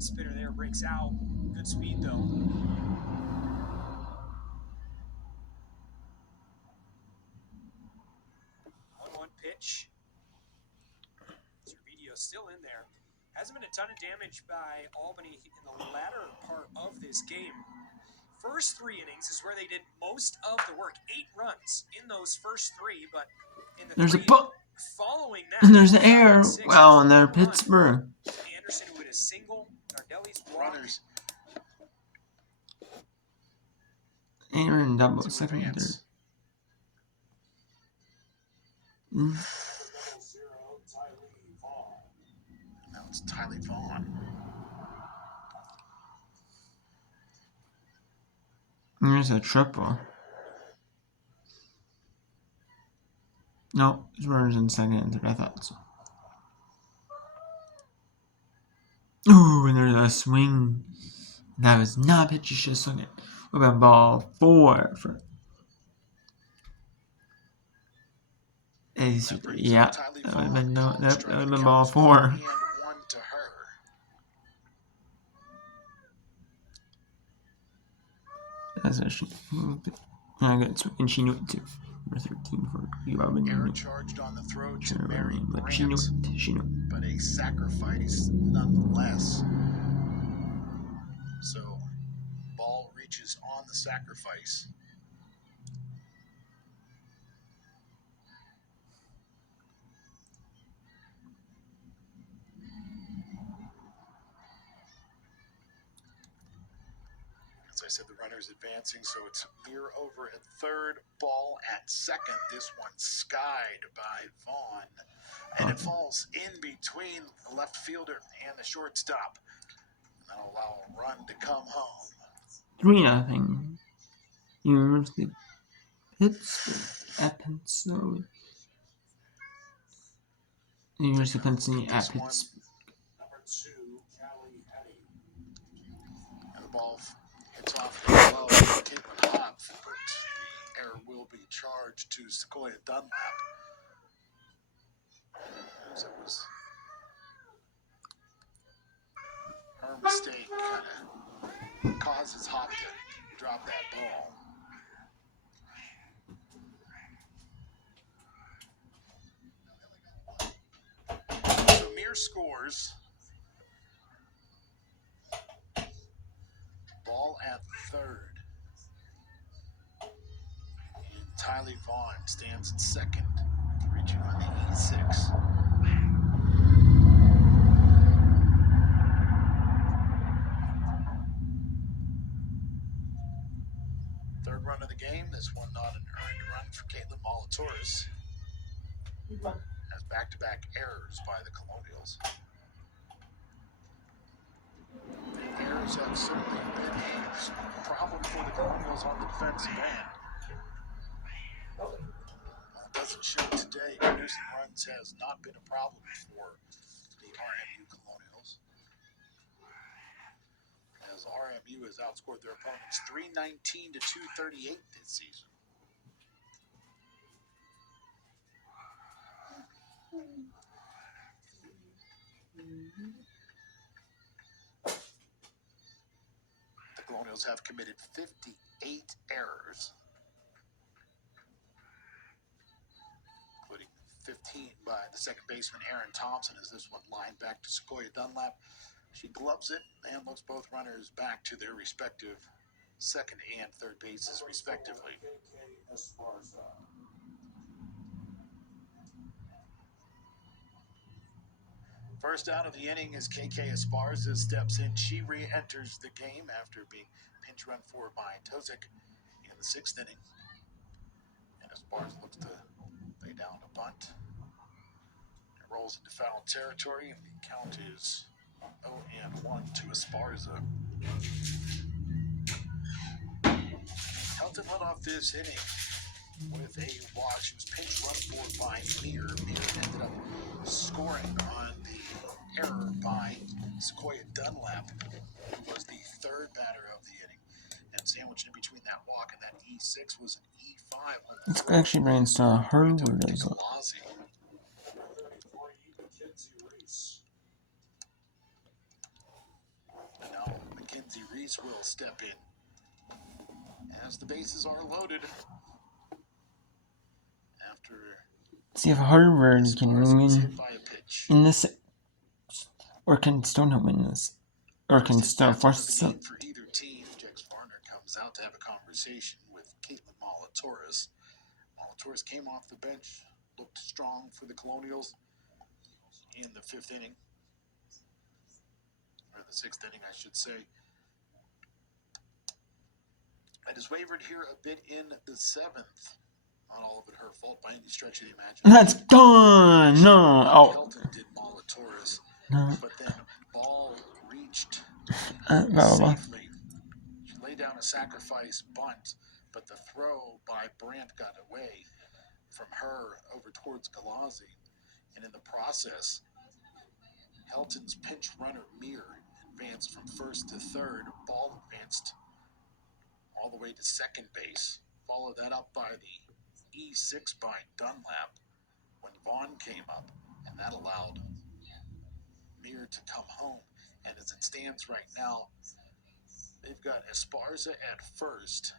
Front spinner there breaks out. Good speed though. 1-1 pitch. Servideo still in there. Hasn't been a ton of damage by Albany in the latter part of this game. First 3 innings is where they did most of the work. 8 runs in those first 3, but in the there's 3 a book. following that, And there's an error. Wow, and there Pittsburgh. Anderson who hit a single. Nardelli's walk. Runners. Aaron double, second and third. Now it's Tyler Vaughn. There's a triple. No, his runners in second and third. I thought so. Ooh, and there's a swing. That was not a pitch. You should have swung it. What about ball 4 for? Yeah, that would have been no. That would have been ball 4. That's a she. I got swing, and she knew it too. Number 13 for Robin. Error charged on the throw to Mary but Grant, she knew it. She knew it. but a sacrifice nonetheless. So, ball reaches on the sacrifice. As I said, the runner's advancing, so it's Lear over at third, ball at second. This one skied by Vaughn, and it falls in between the left fielder and the shortstop. That'll allow a run to come home. 3-0. University of Pittsburgh at Pennsylvania. University of Pennsylvania at Pittsburgh. And the ball hits off the glove of Caitlin Hopf, but the error will be charged to Sequoia Dunlap. As it was her mistake kind of causes Hopf to drop that ball. So Mir scores. Ball at third. And Tylee Vaughn stands at second, reaching on the E6. Third run of the game. This one not an earned run for Caitlin Molatoris. Has back-to-back errors by the Colonials. The errors have certainly been a problem for the Colonials on the defensive end. It doesn't show today. Producing runs has not been a problem for the RMU Colonials, as RMU has outscored their opponents 319 to 238 this season. The Colonials have committed 58 errors, including 15 by the second baseman Aaron Thompson, as this one lined back to Sequoia Dunlap. She gloves it and looks both runners back to their respective second and third bases, respectively. First out of the inning is KK Esparza steps in. She re-enters the game after being pinch run for by Tozic in the 6th inning. And Esparza looks to lay down a bunt. It rolls into foul territory, and the count is 0-1 to Esparza. Helton led off this inning with a walk. She was pinch run for by Mir. Mir ended up scoring on the error by Sequoia Dunlap, who was the third batter of the inning. And sandwiched in between that walk and that E6 was an E5. Let's actually brainstorm her as well. Reese will step in as the bases are loaded after See if Harvard can Esparza was win hit by a pitch. in this, or can still not win this, or can First still at bat force of the this game up. for either team. Jex Varner comes out to have a conversation with Caitlin Molatoris. Molatoris came off the bench, looked strong for the Colonials in the 5th inning, or the 6th inning, I should say. It has wavered here a bit in the 7th. Not all of it her fault by any stretch of the imagination. That's gone. No. Oh. Helton did Molatoris, No. but then ball reached Blah. safely. She laid down a sacrifice bunt, but the throw by Brandt got away from her over towards Galazzi, and in the process, Helton's pinch runner Mir advanced from first to third. Ball advanced all the way to second base. Followed that up by the E6 by Dunlap when Vaughn came up, and that allowed Mir to come home. And as it stands right now, they've got Esparza at first,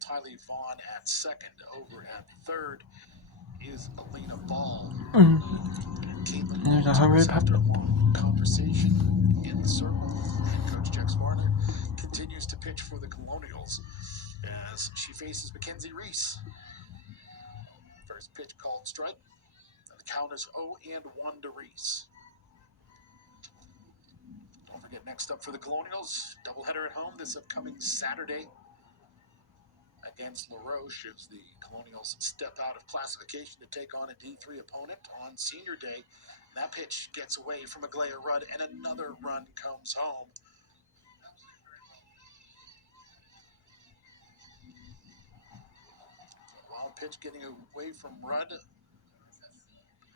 Tylee Vaughn at second. Over at third is Elena Ball. And Caitlin Molatoris, after a long conversation in the circle, and Coach Jex Varner continues to pitch for the Colonials as she faces Mackenzie Reese. First pitch called strike. And the count is 0-1 to Reese. Don't forget, next up for the Colonials, doubleheader at home this upcoming Saturday against La Roche as the Colonials step out of classification to take on a D3 opponent on Senior Day. That pitch gets away from Aglaya Rudd, and another run comes home. Wild pitch getting away from Rudd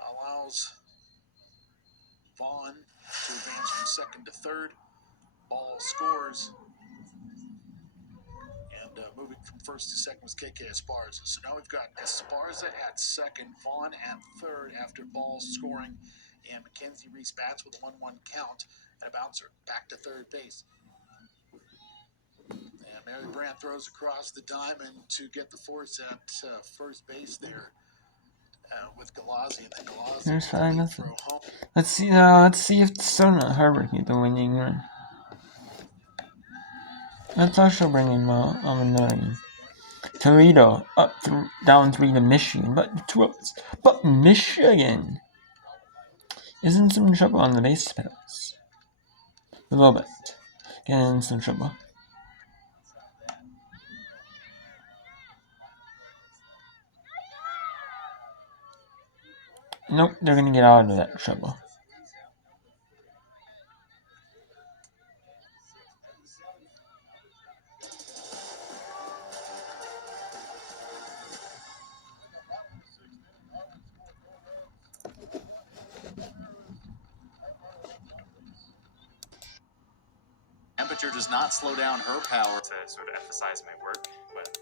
allows Vaughn to advance from second to third. Ball scores. And moving from first to second was KK Esparza. So now we've got Esparza at second, Vaughn at third after Ball scoring, and Mackenzie Reese bats with a 1-1 count and a bouncer back to third base. And Mary Brandt throws across the diamond to get the force at first base there with Galazzi, and then Galazzi There's with a late 5-0. throw home. Let's see if Sona Harvard can get the winning run. Let's also bring in another game. Toledo up down 3 to Michigan, but Michigan is in some trouble on the base paths. A little bit. Getting in some trouble. Nope, they're gonna get out of that trouble. Temperature does not slow down her power to sort of emphasize my work, but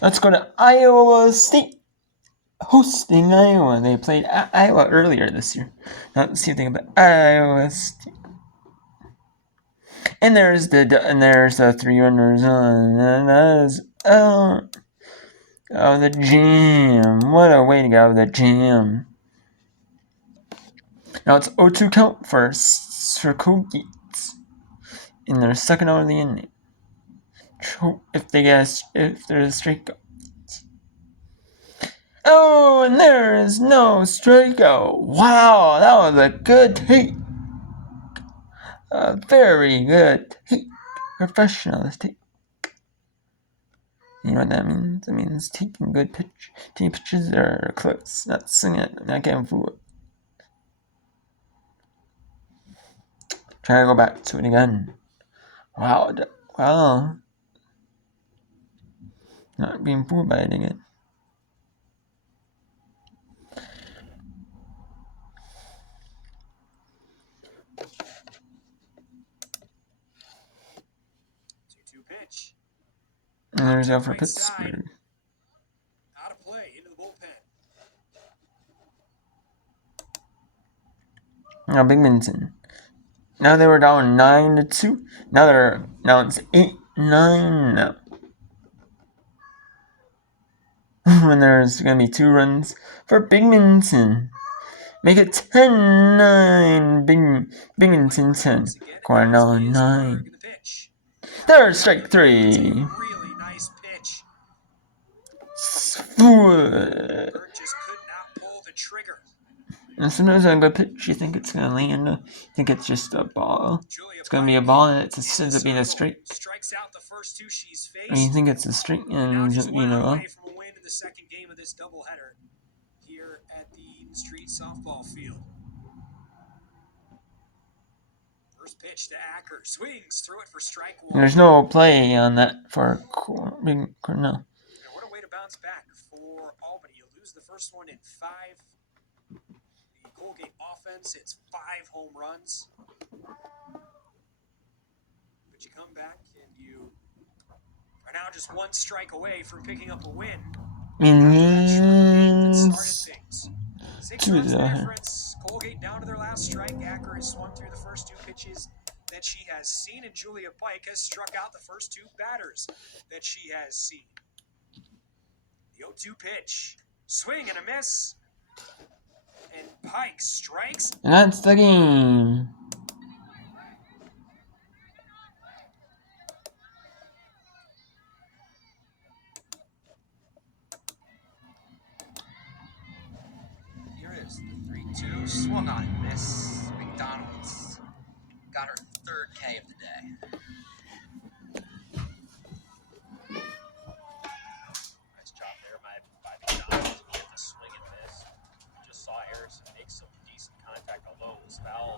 Let's go to Iowa State. Hosting Iowa. They played Iowa earlier this year. Now let's see if they can play Iowa State. And there's the 3 runners on. And that is the jam. What a way to go, the jam. Now it's 0-2 count for Circogates in their second out of the inning. If there's a strikeout. Oh, and there is no strikeout. Wow, that was a good take. A very good take. Professional take. You know what that means? It means taking pitches that are close, not swinging at them, not getting fooled. Try to go back to it again. Wow, not being fooled by it again. Pitch. And there's out for Right Pittsburgh. side. Out of play, into the bullpen. Now Bigminton. Now they were down 9-2. Now it's 8-9 now. When there's gonna be 2 runs for Bigminton. Make it 10-9. Binghamton 10. Cornell 9. There's strike 3. Really nice pitch. Burt just could not pull the trigger. And sometimes on a good pitch, you think it's gonna land. You think it's just a ball. It's gonna be a ball, and it ends up being a strike. Strikes out the first 2 she's faced. And you think it's a strike, and just you know. away from a win in the second game of this doubleheader here at the Eaton Street softball field. First pitch to Acker, swings through it for strike 1. There's no play on that for Cornell. And what a way to bounce back for Albany. You lose the first one in 5. The Colgate offense hits 5 home runs. But you come back and you are now just 1 strike away from picking up a win. Means 6 runs difference. Colgate down to their last strike. Acker has swung through the first 2 pitches that she has seen, and Julia Pike has struck out the first 2 batters that she has seen. The 0-2 pitch. Swing and a miss. And Pike strikes. And that's the game. Here is the 3-2. Swung on and miss. McDonald's got her 3rd K of the day. Nice job there by McDonald's to get the swing and miss. Just saw Harrison make some decent contact, although it was foul